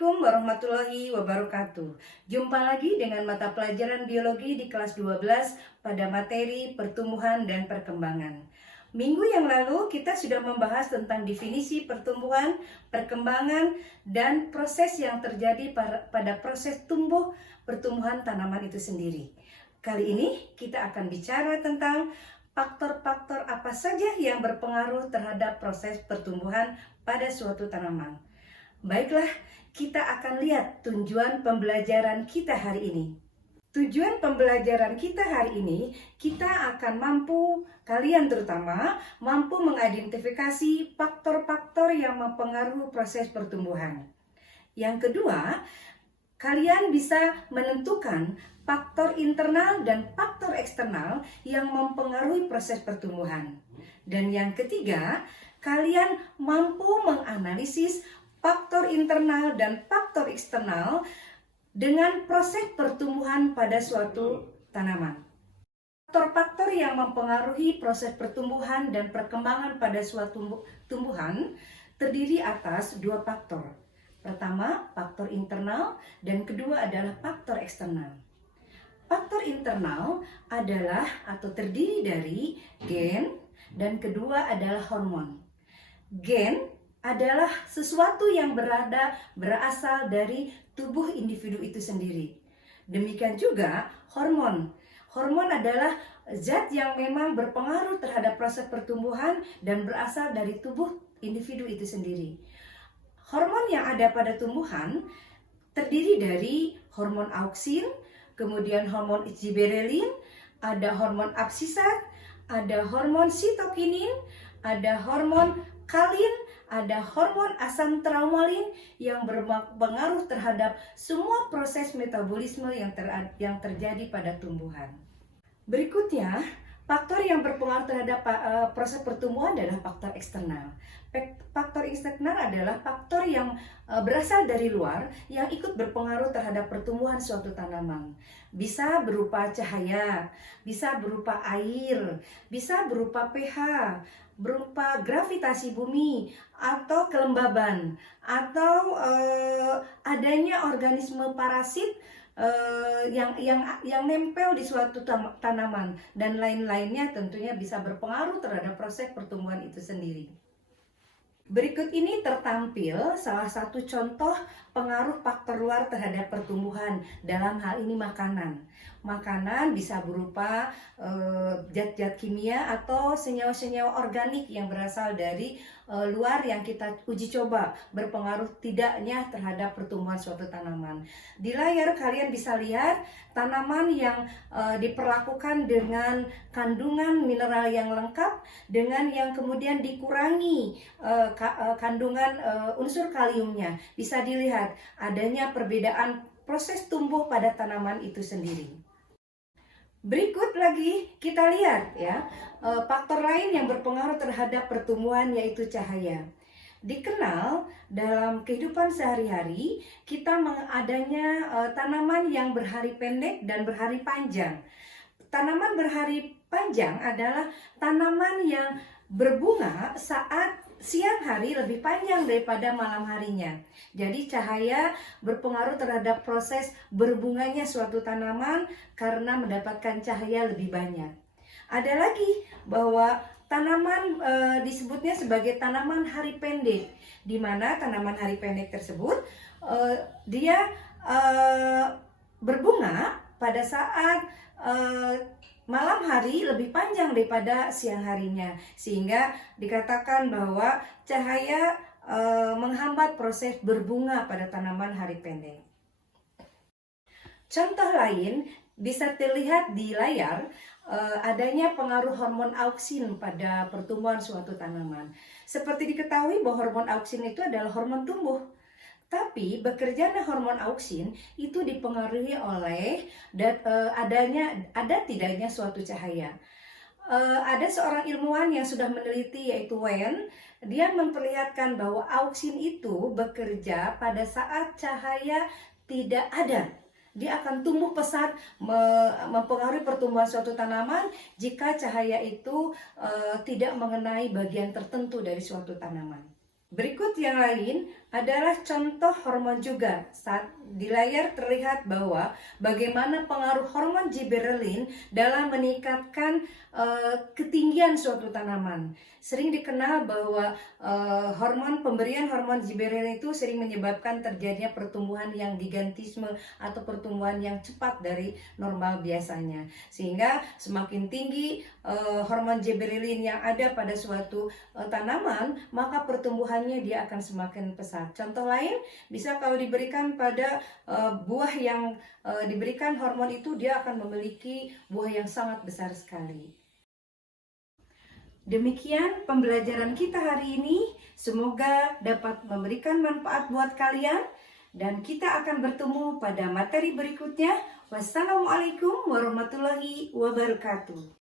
Assalamualaikum warahmatullahi wabarakatuh. Jumpa lagi dengan mata pelajaran biologi di kelas 12 pada materi pertumbuhan dan perkembangan. Minggu yang lalu kita sudah membahas tentang definisi pertumbuhan, perkembangan, dan proses yang terjadi pada proses tumbuh pertumbuhan tanaman itu sendiri. Kali ini kita akan bicara tentang faktor-faktor apa saja yang berpengaruh terhadap proses pertumbuhan pada suatu tanaman. Baiklah, kita akan lihat tujuan pembelajaran kita hari ini. Tujuan pembelajaran kita hari ini, kita akan kalian terutama, mampu mengidentifikasi faktor-faktor yang mempengaruhi proses pertumbuhan. Yang kedua, kalian bisa menentukan faktor internal dan faktor eksternal yang mempengaruhi proses pertumbuhan. Dan yang ketiga, kalian mampu menganalisis faktor internal dan faktor eksternal dengan proses pertumbuhan pada suatu tanaman. Faktor-faktor yang mempengaruhi proses pertumbuhan dan perkembangan pada suatu tumbuhan terdiri atas dua faktor. Pertama, faktor internal, dan kedua adalah faktor eksternal. Faktor internal adalah atau terdiri dari gen, dan kedua adalah hormon. Gen adalah sesuatu yang berasal dari tubuh individu itu sendiri. Demikian juga hormon. Hormon adalah zat yang memang berpengaruh terhadap proses pertumbuhan dan berasal dari tubuh individu itu sendiri. Hormon yang ada pada tumbuhan terdiri dari hormon auksin, kemudian hormon giberelin, ada hormon absisat, ada hormon sitokinin, ada hormon kalin, ada hormon asam traumalin yang berpengaruh terhadap semua proses metabolisme yang terjadi pada tumbuhan. Berikutnya, faktor yang berpengaruh terhadap proses pertumbuhan adalah faktor eksternal. Faktor eksternal adalah faktor yang berasal dari luar yang ikut berpengaruh terhadap pertumbuhan suatu tanaman. Bisa berupa cahaya, bisa berupa air, bisa berupa pH, berupa gravitasi bumi, atau kelembaban, atau adanya organisme parasit yang nempel di suatu tanaman, dan lain-lainnya tentunya bisa berpengaruh terhadap proses pertumbuhan itu sendiri. Berikut ini tertampil salah satu contoh pengaruh faktor luar terhadap pertumbuhan, dalam hal ini makanan. Makanan bisa berupa zat-zat kimia atau senyawa-senyawa organik yang berasal dari luar yang kita uji coba berpengaruh tidaknya terhadap pertumbuhan suatu tanaman. Di layar kalian bisa lihat tanaman yang diperlakukan dengan kandungan mineral yang lengkap dengan yang kemudian dikurangi kandungan unsur kaliumnya. Bisa dilihat adanya perbedaan proses tumbuh pada tanaman itu sendiri. Berikut lagi kita lihat ya, faktor lain yang berpengaruh terhadap pertumbuhan yaitu cahaya. Dikenal dalam kehidupan sehari-hari kita mengadanya tanaman yang berhari pendek dan berhari panjang. Tanaman berhari panjang adalah tanaman yang berbunga saat siang hari lebih panjang daripada malam harinya. Jadi cahaya berpengaruh terhadap proses berbunganya suatu tanaman karena mendapatkan cahaya lebih banyak. Ada lagi bahwa tanaman disebutnya sebagai tanaman hari pendek, di mana tanaman hari pendek tersebut dia berbunga pada saat malam hari lebih panjang daripada siang harinya, sehingga dikatakan bahwa cahaya menghambat proses berbunga pada tanaman hari pendek. Contoh lain bisa terlihat di layar, adanya pengaruh hormon auksin pada pertumbuhan suatu tanaman. Seperti diketahui bahwa hormon auksin itu adalah hormon tumbuh. Tapi bekerjanya hormon auksin itu dipengaruhi oleh ada tidaknya suatu cahaya. Ada seorang ilmuwan yang sudah meneliti yaitu Wen. Dia memperlihatkan bahwa auksin itu bekerja pada saat cahaya tidak ada. Dia akan tumbuh pesat, mempengaruhi pertumbuhan suatu tanaman jika cahaya itu tidak mengenai bagian tertentu dari suatu tanaman. Berikut yang lain, adalah contoh hormon juga. Saat di layar terlihat bahwa bagaimana pengaruh hormon gibberellin dalam meningkatkan ketinggian suatu tanaman. Sering dikenal bahwa pemberian hormon gibberellin itu sering menyebabkan terjadinya pertumbuhan yang gigantisme atau pertumbuhan yang cepat dari normal biasanya. Sehingga semakin tinggi hormon gibberellin yang ada pada suatu tanaman, maka pertumbuhannya dia akan semakin pesat. Contoh lain bisa kalau diberikan pada buah yang diberikan hormon itu, dia akan memiliki buah yang sangat besar sekali. Demikian pembelajaran kita hari ini. Semoga dapat memberikan manfaat buat kalian. Dan kita akan bertemu pada materi berikutnya. Wassalamualaikum warahmatullahi wabarakatuh.